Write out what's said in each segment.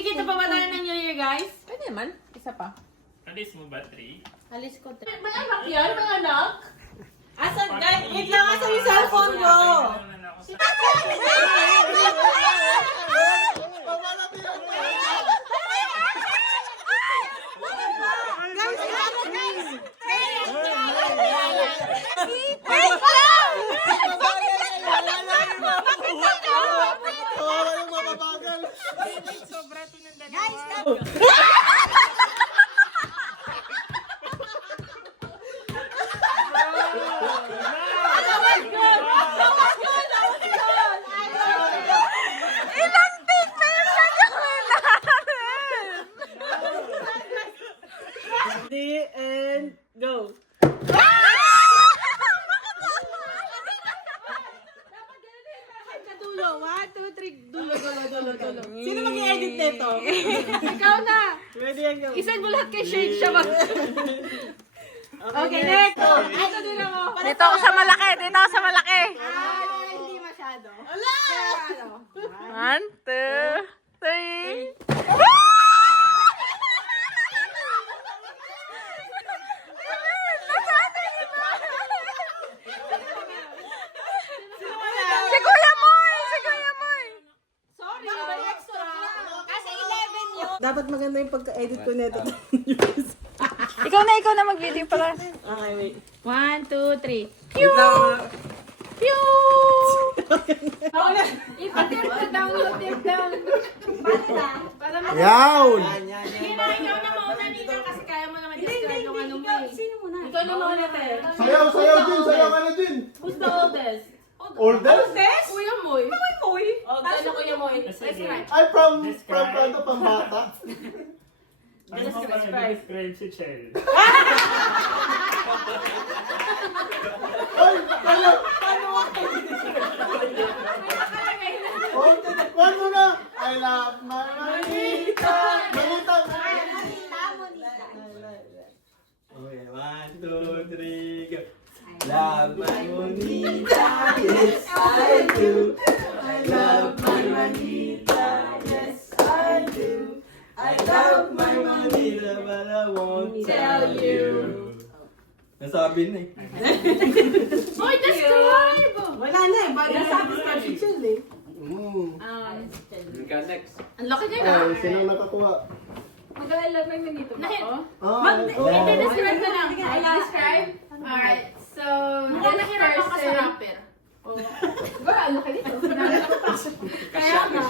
Magkikita pa ba tayo ng New Year, guys? Pwede naman. Isa pa. Alis mo ba, 3? Alis ko. May anak yan? May anak? Asan, guys? Wait lang, asan yung cellphone ko? Sobra to ng dalawa. And go. Dulo. 1, 2, 3. Dulo. Sino mag-i-edit nito? Ikaw na. Ready and go. Isend mo lahat kay Shade siya mag... Okay, next. Ito din ako. Dito ako sa malaki. Dito ako sa malaki. Hindi masyado. 1, 2, 3. Si Kuya Moy! Si Kuya Moy! Sorry, extra. Kasi 11 yun. Dapat maganda yung pagka-edit ko nito. Ikaw na mag-video pala. Okay, wait. 1, 2, 3. Wait lang. Pew! Download it down. Para Yawn! ikaw na mauna nito kasi kaya mo naman describe yung ano mo eh. Sino muna? Ikaw na mauna, te. Sayaw din! Sayaw ka na din! Who's the oldest? Oldest? Kuya Moy. Kuya Moy? Tapos na Kuya Moy. Describe. Ay, from ano, pambata? Ano mo ba describe si Chel? Ay, ano? Oh, kuhan mo na! I love my Manita! Manita! Okay, 1, 2, 3, go. Love my Monita, yes I do. I love my Monita, yes I do. I love my Monita, but I won't tell you. Nasabi na eh. Moy, describe! Wala na eh. Nasabi sa picture eh. Ika next. Ang laki niya na. Ay, sino nakakuha? Mag-alala may minito ba ako? Ay, Describe na lang. Describe? Alright. So, this person... rapper. Ba, ang laki nito. Kaya nga.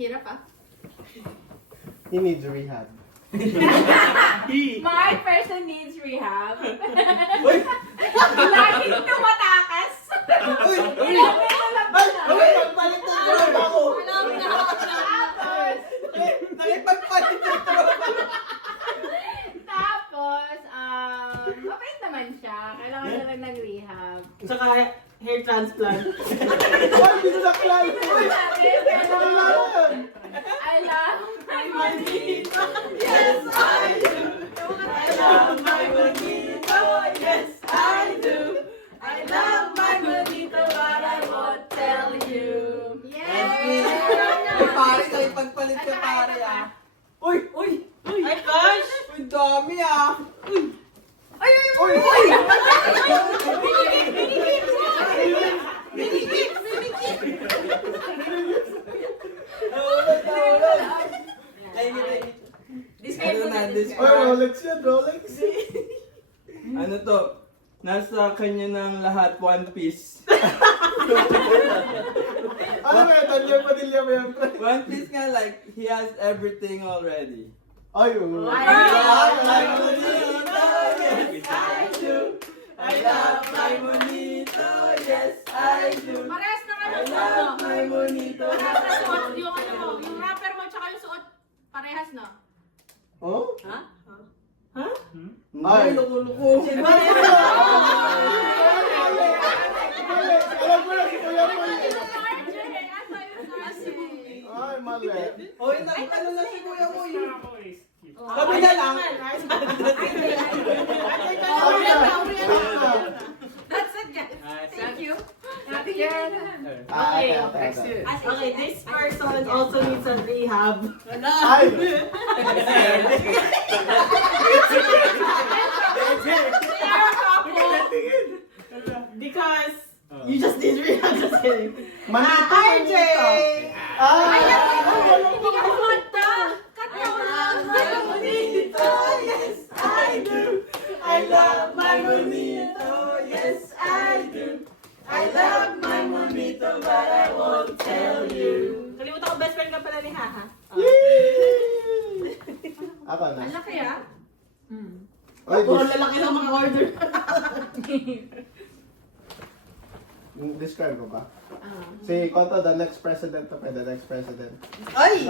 Hirap ah. he needs rehab. My person needs rehab. Laging tumatakas. Pagpalit ng tropa ko! Tapos, mabait naman siya. Kailangan na lang ng rehab. Saka hair transplant. Ay, hindi na kilala ko! I love my Manito. Yes, I do! I love my Monito, yes I do! I love my Monito, but I won't tell you. Yay! Pare, tayo pagpalit ka pare ah. Uy! Uy! Uy! Ay, gosh! Uy, dami ah! Ano na, Ay, Rolex yan, Rolex! ano to? Nasa kanya ng lahat One Piece. Ano ba yan? Daniel Padilla ba yan? One Piece nga like, he has everything already. Ay, oo. I love my Monito, yes I do. I love my Monito, yes I do. Parehas na I ano love my Monito. Parehas na suot. Yung ano mo, yung rapper mo tsaka yung suot. Parehas na. Oh? Ay, loko-loko. Alam mo na si Kuya Moy. Ay, mali. Oy, ano na si Kuya Moy? Kami na lang. That's it, guys. Thank you. Okay, this person also needs a rehab. Ay! They are a couple because you just need rehab. Just kidding. Manito, RJ! Ah! Hindi ka kumanta. Yes, I do. I love my monito. Yes, I do. I love my monito, but I won't tell you. Kalimutan ko, best friend ka pala ni Haha. Ako na. Ang laki ah. Oy, Puro lalaki lang mga order. describe ko ba? Si Koto, the next president to the next president. Ay!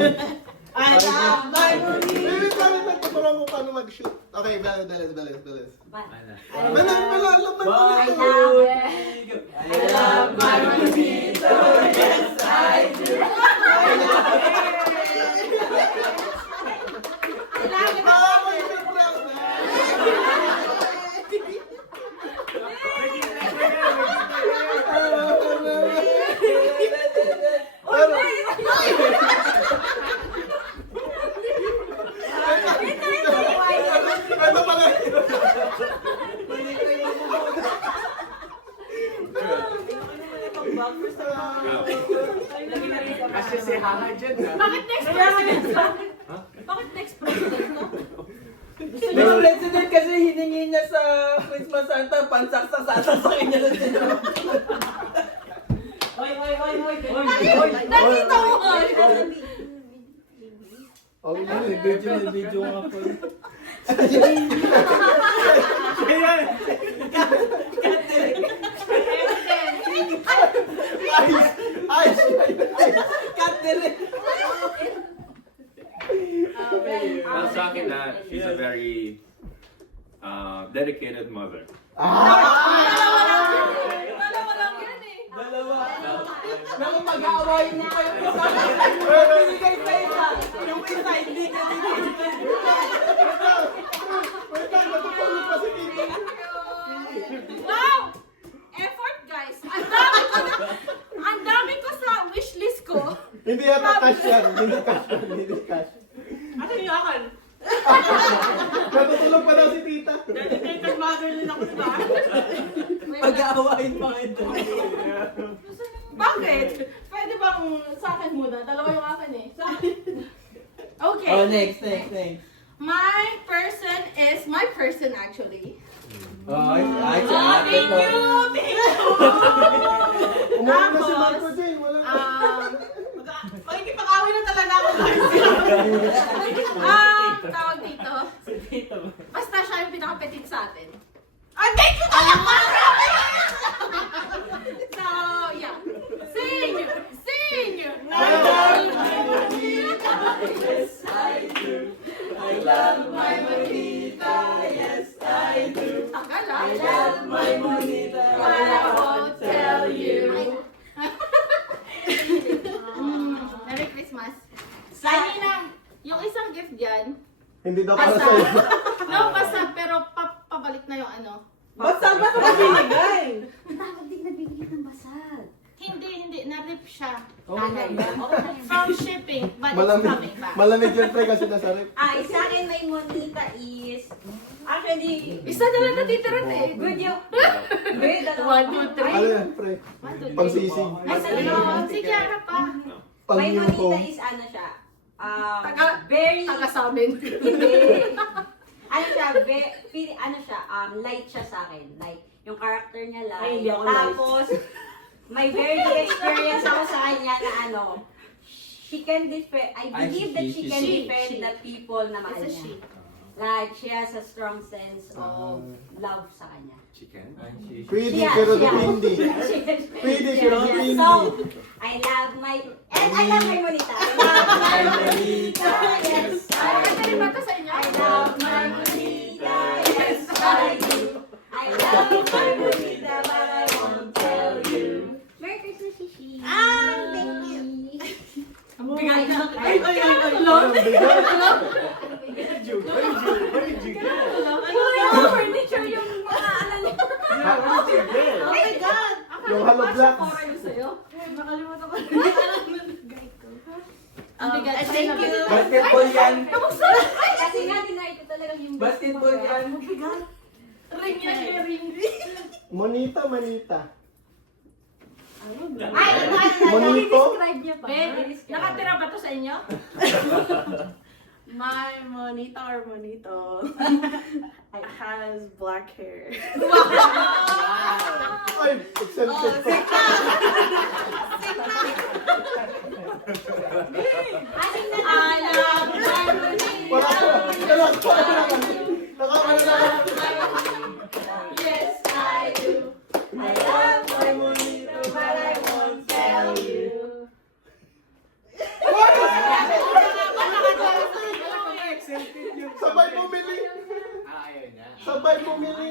I love my monito. Wait, tuturuan ko paano mag-shoot. Okay, bilis. I love my monito. Yes, I do. Ito pala. Kasi si Haha dyan na. Bakit next president ka? Bakit next president ka? Next president kasi hiningi niya sa Christmas Santa, pansaksa-sasa sa kanya na sila. Nakita mo nga. Oh, Video nga po. Cut direct. Sa akin na, she's a very dedicated mother. Dalawa lang yan eh. Dalawa. Nang mag-aawayin mo kayo sa binigay sa isa. Yung isa hindi ka binigay. Wow! Effort guys. Ang dami ko sa wishlist ko. Hindi yata cash yan. Hindi cash. Ano yung akin? Natutulog pa daw si tita. Dedicated mother din ako, diba? Mag-aawayin pa ito. Bakit? Pwede bang sa akin muna? Dalawa yung akin eh. Sa akin. Okay. Oh, next. My person is my person actually. Oh, Thank you! Umuwi na si Marco J. Makikipag-away na talaga ako, guys. Tawag dito. Si Tito. Basta siya yung pinaka-petit sa atin. Thank you talaga! So, yeah. Sing! Yes, I do. I love my monita. Yes, I do. Akala? I love my monita. But I won't tell you. Merry Christmas. Kanina, yung isang gift dyan, Hindi daw para basa. sa'yo. No, basa, pero pabalik na yung ano. Basta ba ito binigay? Dapat din nabibigyan ng basag. Hindi, na-rip siya. Okay ba? From shipping, but it's coming back. Malamig yun, pre, kasi nasa rep. Sa akin may monita is, actually, Isa na lang natitira eh. good yung, good, 1, 2, 3. Ano yan, pre? 1, 2, 3. Pangsisig. Ay, salamat. Sige, harap pa. may Pang-uniform. monita is ano siya, Taga- very, Taga sa amin. hindi. Ano siya, light siya sa akin. Like, yung character niya light. Ay, hindi ako light. Tapos, may very good experience ako sa kanya na ano, she can defend, I believe that she can defend the people na mahal It's a she. niya. Like, she has a strong sense of love sa kanya. Chicken. Pwede, Yeah, pero yeah. depende. Pwede, pero Yeah. depende. So, I love my monita. I love my monita. Yes, Pwede rin ba ito sa inyo? I love my monita. Yes, I do. I love my monita, but I won't tell you. Merry Christmas, Shishi. Thank you. Ang bigat na. Ay. Ano yung furniture yung mga ano niyo? Oh my God! Yung hollow blocks. Nakalimutan ko. Thank you. Basketball yan. Kasi nga, deny ko talaga yung Basketball yan. Ring yan, ring. Monita, manita. Ay, Monito? describe niya pa. Nakatira ba to sa inyo? My monito or monito has black hair. Ay, eccentric ko. I love my Wala ko. Nakakala na. Yes, I do. I love my monito, but I won't tell you. Sabay bumili. Ayaw niya. Sabay bumili.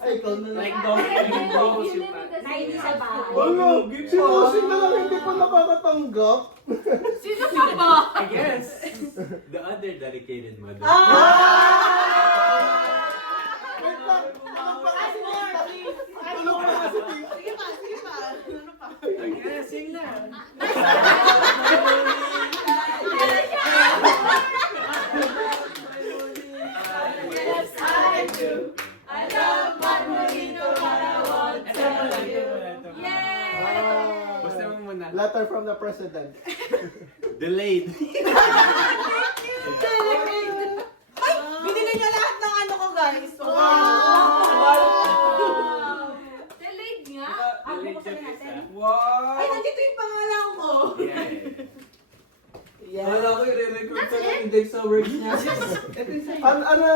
Ay, ikaw na lang. Like those yung Na hindi sa bahay. Ano? Si Rosing na lang hindi pa nakakatanggap. Sino pa ba? I guess. The other dedicated mother. Wait lang. Ano pa kasi Ano pa kasi Sige pa, sige pa. Ano pa? Okay, sing na. Yes, I do. I love my monito, but I won't tell you. Yay! Basta mo muna. Letter from the president. Delayed. Ay, binili niya lahat ng ano ko, guys. Delayed nga. Ah, buksan na natin. Wow! Ay, nandito yung pangalan ko. Wala ko i-record ko ng index sa words niya. Ano?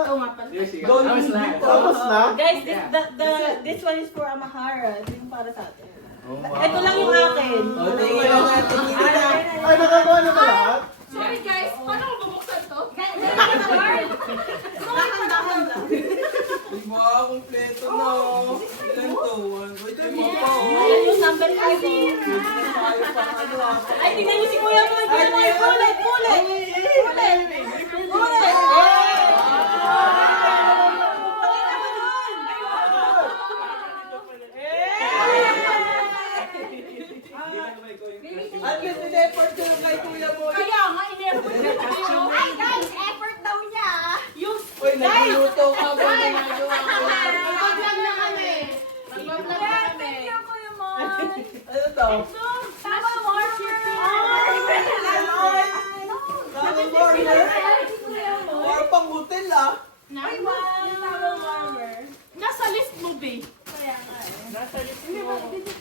Don't use it. Tapos na? Guys, this one is for Amahara. Ito yung para sa atin. Ito lang yung akin. Oh, tingin lang natin. Ay, nakagawa na ba lahat? Sorry guys, paano ko bubuksan to? Dahan-dahan lang. Wow, kompleto na. Ilan to? Wait, ay mo pa. Ayan yung number 5. Tayo pa ano ah. Ay, tingnan niyo si Kuya mo. Tingnan mo yung ulit. At least in-effort ko yung kay kuya mo. Kaya nga, in-effort niya tayo. Ay, guys, effort daw niya. Yung, Uy, nagluluto ka ba? Ginagawa ko. Mag-vlog na kami. Mag-vlog na kami. Ano to? Tama, warmer. Tama warmer? Parang pang hotel ah. Ay, wow. Towel warmer. nasa list mo, babe. Kaya nga eh. Nasa list Hindi mo. ba dito?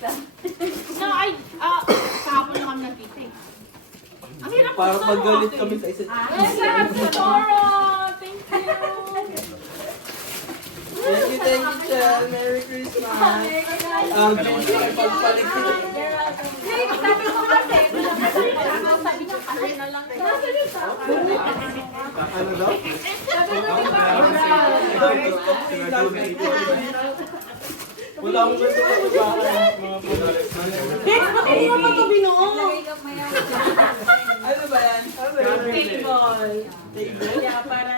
Kahapon lang kami nagkita eh. Ang hirap Parang buksan mo, magalit ate. kami sa isa't isa. Yes, happy tomorrow. Thank you. Thank you, Chel. Merry Christmas. Arvin, siya pagpalit ko. Hey, sabi ko kasi, sabi niya kasi na lang. Nasa dito. Ano daw? Wala akong gusto ko sa Babe, ba't hindi mo pa ito binuo? Nag-wake up maya. Ano ba yan? Table. Kaya para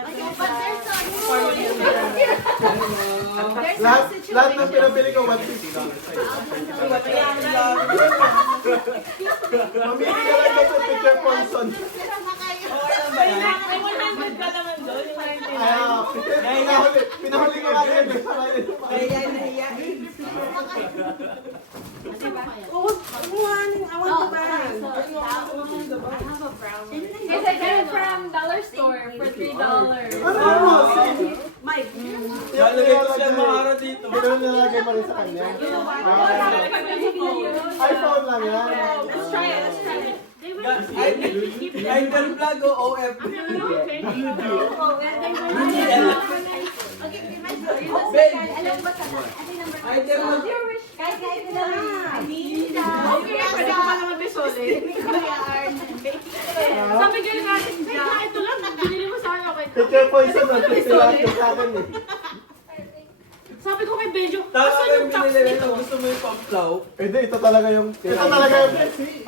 Lahat ng pinabili ko, 150. Mamili ka lang daw sa picture Ponson. May 100 ka naman doon, yung 99. Pinahuli ko lang yun. Kaya nahiya. Guys, I got it from dollar store for $3. Ano mo? Mike. Lalagay ko siya mahara dito. Pero nilagay mo rin sa kanya. iPhone lang yan. Let's try it, let's try it. Idol vlog o OF? Alam ba sa ano yung number? Idol vlog. Guys, guys, ito lang. Okay, pwede ko pala mag-desole. Sabi ko natin dyan. Ito lang, binili mo sa akin. Okay. Picture Ponson, 150 lang ito sa akin eh. Sabi sabi ko kay Benjo, Tama asan yung yung chops binili nito? nito. Gusto mo yung pang-flow? Hindi, ito talaga yung... Ito talaga yung...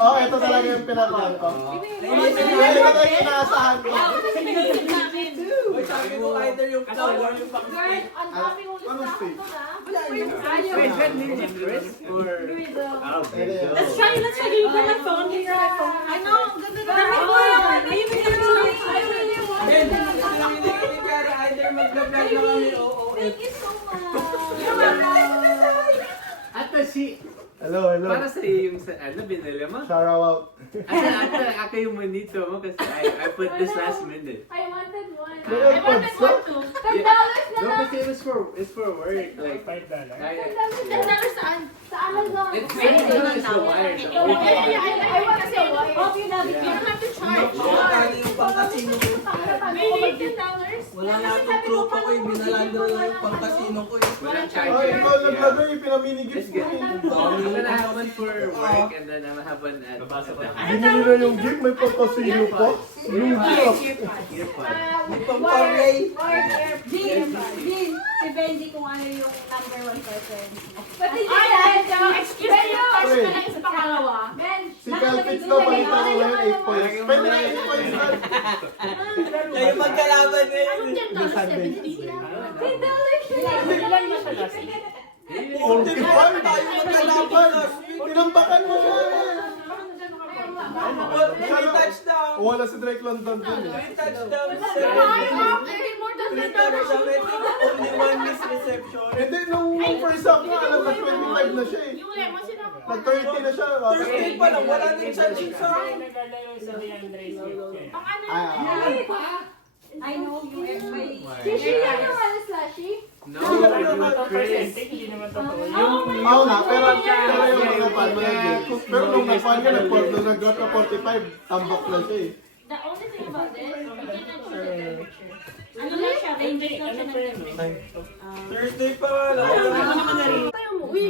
Oh, ito talaga yung pinakain ko. Ito talaga yung inaasahan ko. Pinaisip namin. Uy, sabi ko either yung flow or yung pang Girl, ang dami ulit Ano na steak? ako na. Wait, when did it press? Or... Oh, okay. Let's try. You got my phone. Here's my phone. I know, ang ganda na. Dami ko yan. Ayun yung Ben, hindi kami kaya either mag-vlog na kami o Thank you so much. You're welcome. Ata si... Hello, hello. Para sa yung sa ano, binili mo? Shout out. Ata yung manito mo kasi I put this last minute. I wanted one. I wanted one too. $10 na No, lang. kasi it's for work. Like $5. $10 saan? Sa Amazon. It's the wire. I want kasi one. Hope you love it. You don't have to charge. Tali yung pang-casino ko. Really? $10? Wala nga itong tropa ko yung binalandro lang yung pang-casino ko eh. Walang Oh, charger. ikaw naglagay yung pinaminigip It's ko good. eh. I'm gonna have one for work and then I'm gonna have one at Binili na yung gift, may pagkasino pa. Lugi May pang-parlay. Jean, si Benji kung ano yung number 1 person. Pati Excuse me, yung first na lang sa pangalawa. Si Calpits daw, balita ko ngayon 8 points. Pwede na 8 points na. Kayo magkalaban ngayon. Anong $10? $10 45 tayo magkalaban. Tinambakan mo siya. May touchdown. Wala si Drake London dun eh. May touchdown. More than May $10. touchdown. I think only one missed reception. Hindi, nung first half nga, alam na 25 na siya eh. Yung lemon sinama. Nag-30 na siya. Thursday pa lang, wala nang chance sa akin. Ang ano I know you everybody. Shishi, yan yung ano slushy? No, Chris. Oo nga, pero yung mga fan mo na pero nung na-fan ka, nag-drop na 45, tambok na siya eh. The only thing about this, you cannot show the picture. Ano lang siya? Ranges lang siya ng temperature. Thursday pa wala. Tayo mo, uy.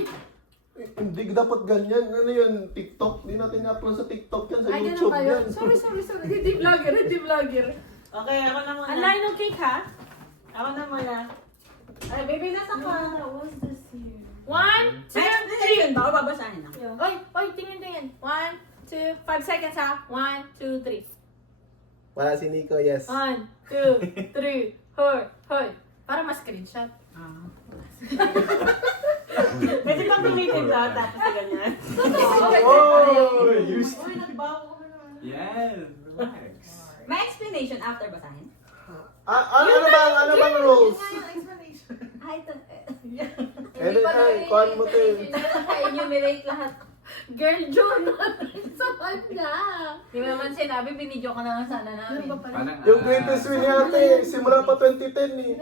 Hindi dapat ganyan. Ano yun? TikTok? Hindi natin i-upload sa TikTok yan, sa YouTube yan. Sorry. Hindi vlogger. Okay, ako na muna. Ang layo ng cake ha? Ako na muna. Ay, baby, nasa ka. What's this here? 1, 2, 3. Baka babasahin na. Oy, tingin. 1, 2, 5 seconds ha. 1, 2, 3. Wala si Nico, yes. 1, 2, 3, 4, hoy. Para ma-screenshot. Pwede pang tumitin ka, tapos na ganyan. Oh, used. Yes, relax. May explanation after basahin? Ano bang rules? Ah, ito. Kuhan mo to. Naka-enumerate lahat. Girl, John, sa kanya. Di mo naman sinabi, binidyo ka na lang sana namin. Yung greatest win ni ate, simula pa 2010 eh.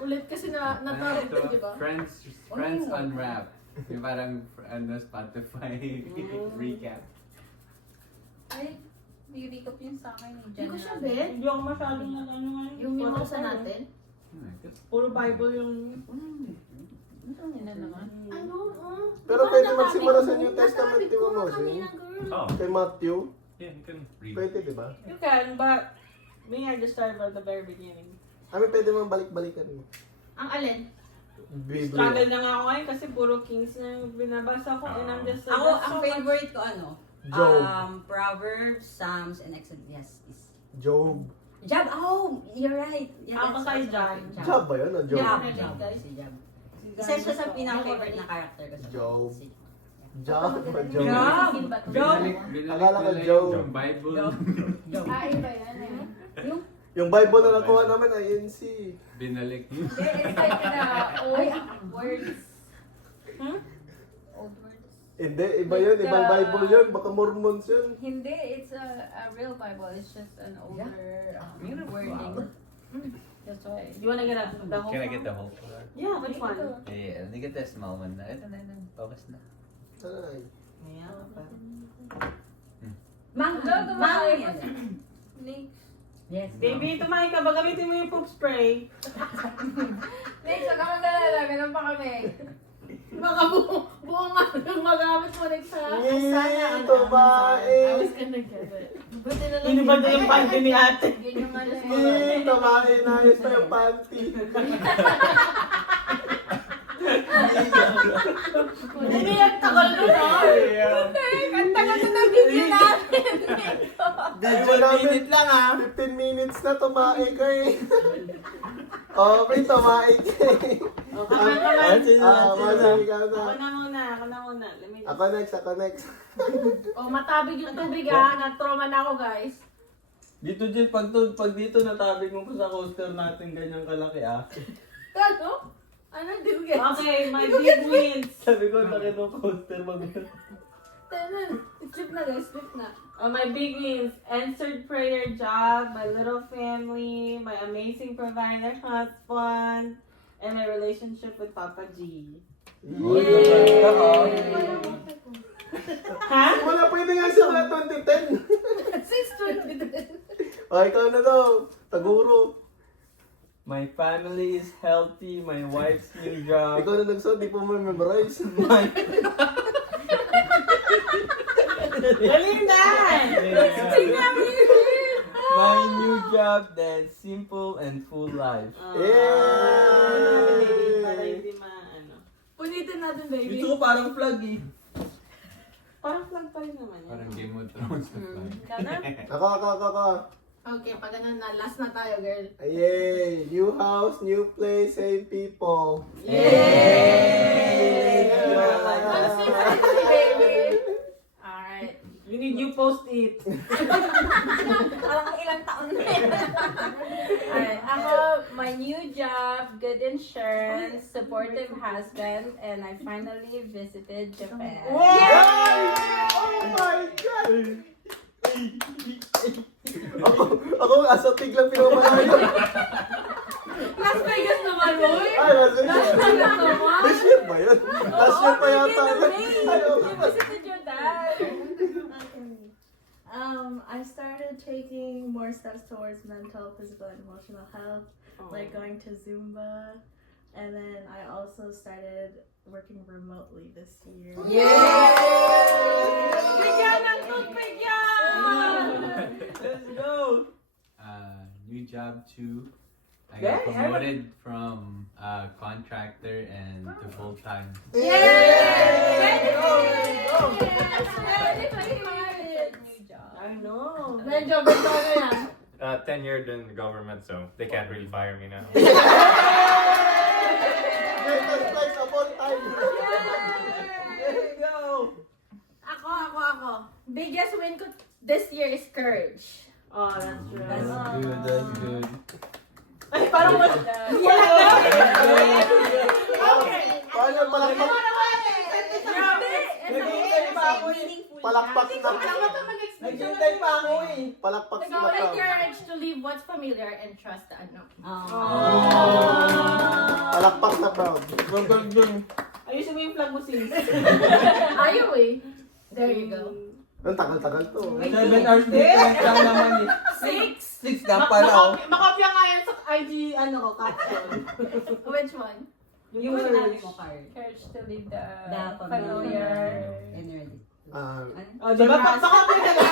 Ulit kasi natarot ko, di ba? Friends Unwrap. Yung parang Spotify recap. Ay, nirikop yun sa akin. Hindi ko siya, Ben. Hindi ako masyadong ano ngayon. Yung mimosa natin. Puro Bible yung... Ano na naman? Ano? Pero pwede magsimula sa New Testament, di ba mo? Oh, Kay Matthew, yeah, you can read. pwede di ba? You can, but me, I just started at the very beginning. Pwede mo balik-balikan mo. Ang alin? Struggle Biblia. na nga ako ngayon kasi puro Kings na yung binabasa ko and I'm just... Ako, ang favorite ko ano? Job. Proverbs, Psalms, and Ecclesiastes. Job. Job, oh, you're right. Ako kay John. Job ba yun? O Job? Job. Si Job. Isa siya sa pinaka-favorite na character ko sa Job. Si- Job. Job. Job. Job. Akala ko Job. Yung Bible. Iba yan. Yung Bible na nakuha naman, INC. Binalik. It's like the old words. Hmm? Old words. Hindi, iba yun. Ibang Bible yun. Baka Mormons yun. Hindi, it's a real Bible. It's just an older wording. That's why. You wanna get the whole Can I get the whole? Yeah, which one? Yeah, let me get the small one. Ito na. Focus na. Ay. Yeah. Mang, Hello, yan. Yes. Baby, tumahin ka ba? Gamitin mo yung poop spray. Next, wag ka magdalala. Ganun pa kami. Baka buong ang magamit mo next ha. Yee, tumae. I was gonna get it. Buti na lang. Hindi ba na yung panty ni ate? Yun yung ano. Yee, tumae. Nayos na yung panty. Umiyak tagal mo, no? Ang tagal na ng video natin. Video namin lang 15 minutes na tumae ka eh. Okay, tumae ka eh. Oh, kaman. Sige ka na. Ako na muna. Let me Ako next. Oh, matabig yung tubig ha. Nag-trauma na ako guys. Dito Jill, pag dito natabig mo pa sa coaster natin ganyang kalaki Ano? Ano? Di ko get. Okay, my big wins. Sabi ko, laki ng coaster Tanan. Slip na guys, slip na. My big wins, answered prayer job, my little family, my amazing provider husband, and my relationship with Papa G. Ha? Wala pwede nga sa 2010. Since 2010. O, ikaw na daw. Taguro. My family is healthy, my wife's new job. Ikaw na nagsuot, di po mo memorize. Galing na! My new job, then simple and full life. Yay! Para hindi maano. Punitin natin baby. Ito parang flag eh. Parang flag pa rin naman yan. Parang Game of Thrones. Ako. Okay, pag ganun na, last na tayo girl. Yay! New house, new place, same people. Yay! Consistency baby. Alright. You need you post-it. Parang ilang taon na yan. Alright, ako, my new job, good insurance, supportive husband, and I finally visited Japan. Oh my God! Ako asatig lang pinamalayo. Las Vegas naman mo eh. Ay, Las Vegas. Vegas naman. This year ba yun? Last year pa yata. Ay, okay. Visited your dad. I started taking more steps towards mental, physical, and emotional health, like going to Zumba, and then I also started working remotely this year. Bigyan ng toothbigyan! Let's go! New job too. I got promoted from contractor and to full time. New job. I know. Medyo bento na yan. 10 years in the government, so they can't really fire me now. Greatest flex of all time. Let's go! Ako. Biggest win ko this year is courage. Oh, that's true. That's good. Ay, parang wala. Paano palakpak? Naghihintay pa ako eh. Palakpak na. Naghihintay pa ako eh. Palakpak So, na. encourage to leave what's familiar and trust the unknown. Palakpak na proud. Ayusin mo yung flag mo, sis. Ayaw eh. There you go. Ang tagal-tagal to. 7 hours difference lang naman eh. 6 na pala oh. Makopya nga yan sa IG, caption. Which one? Yung Courage. courage. Courage to leave the familiar. familiar. Oh, diba? Pakopya ka lang.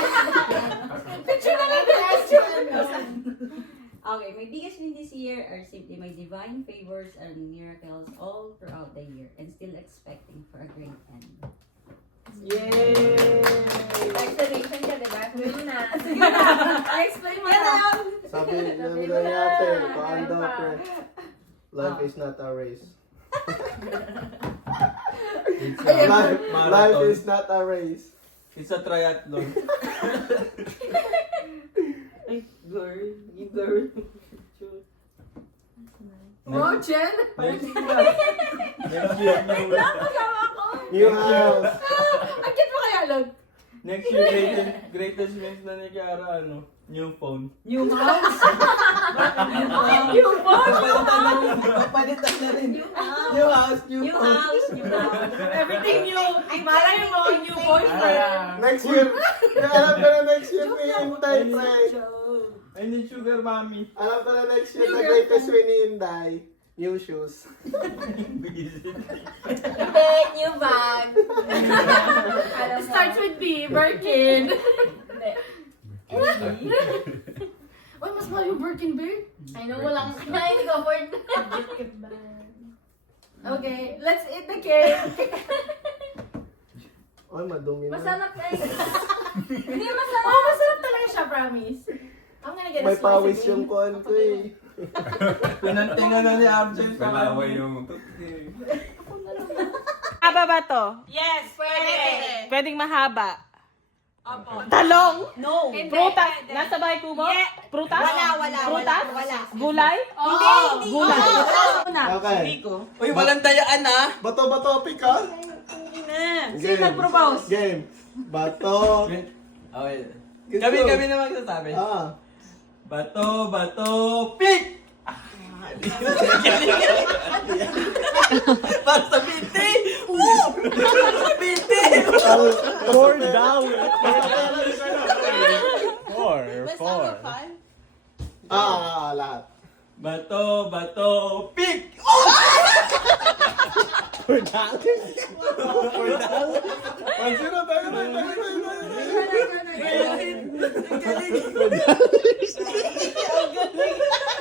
Picture na lang picture. Okay, my biggest win this year are simply my divine favors and miracles all throughout the year and still expecting for a great end. Yay! Explanation ka, diba? Sige na. Explain mo na. Sabi na natin, paando pre. Life is not a race. It's Life marathon. is not a race. It's a triathlon. Ay, girl. You girl. Mo, Jen? Next year, New house. Ang cute mo kaya, Log? next year, greatest wins na ni Kiara, new phone. New house. New phone? Papalitan na rin. New house, new phone. Everything new. Malay mo, new boyfriend. Next year. Alam ko na next year may Inday, pre. I need sugar mommy. Alam ko na next year na greatest win ni Inday. New shoes. Hindi, new bag. It starts with B, Birkin. Uy, mas mahal yung Birkin, babe. I know, walang, hindi ko afford. Okay, let's eat the cake. Ay, madumi na. Masarap na yun. Hindi masarap. Oh, masarap talaga siya, promise. I'm gonna get a May slice pawis again. yung kuhan ko eh. Pinantingan na ni Arjen sa Palaway kanya. yung... Haba ba to? Yes, pwede. Pwedeng mahaba. Opo. Talong? No. Prutas? Nasa bahay kubo? Prutas? Wala. Prutas? Wala. Gulay? Hindi. Gulay. Okay. Uy, walang dayaan ah. Bato, pick ha? Sino nag-propose? Game. Bato. Okay. Kami na magsasabi. Bato, pick! Basta binti! Binti! $4. Lahat. Bato, pick! $1-0 tayo.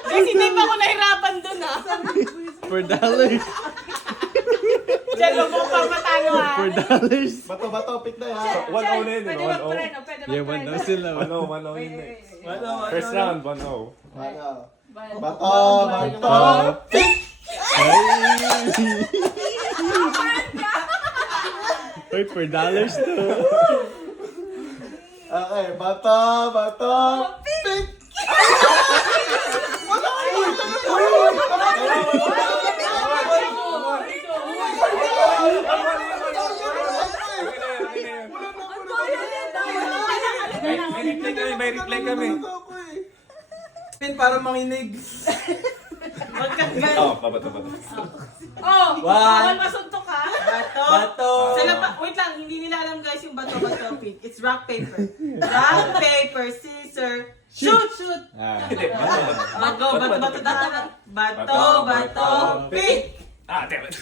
Kasi hindi pa ako nahirapan dun ah. $4. Diyan, huwag mo pa matalo ah. $4. Bato, pick na ha. Pwede mag-preno, pwede Yeah, mag-preno. 1-0 sila. First round, 1-0. Bato, pick! Uy, $4 to. Okay, bato, pick! May replay kami. Pin para manginig. Oh, bato. Oh, One. bawal masuntok ha. Bato. Sila pa, wait lang, hindi nila alam guys yung bato pick. It's rock, paper. Rock, paper, scissors, shoot! Bato, pick! Damn it.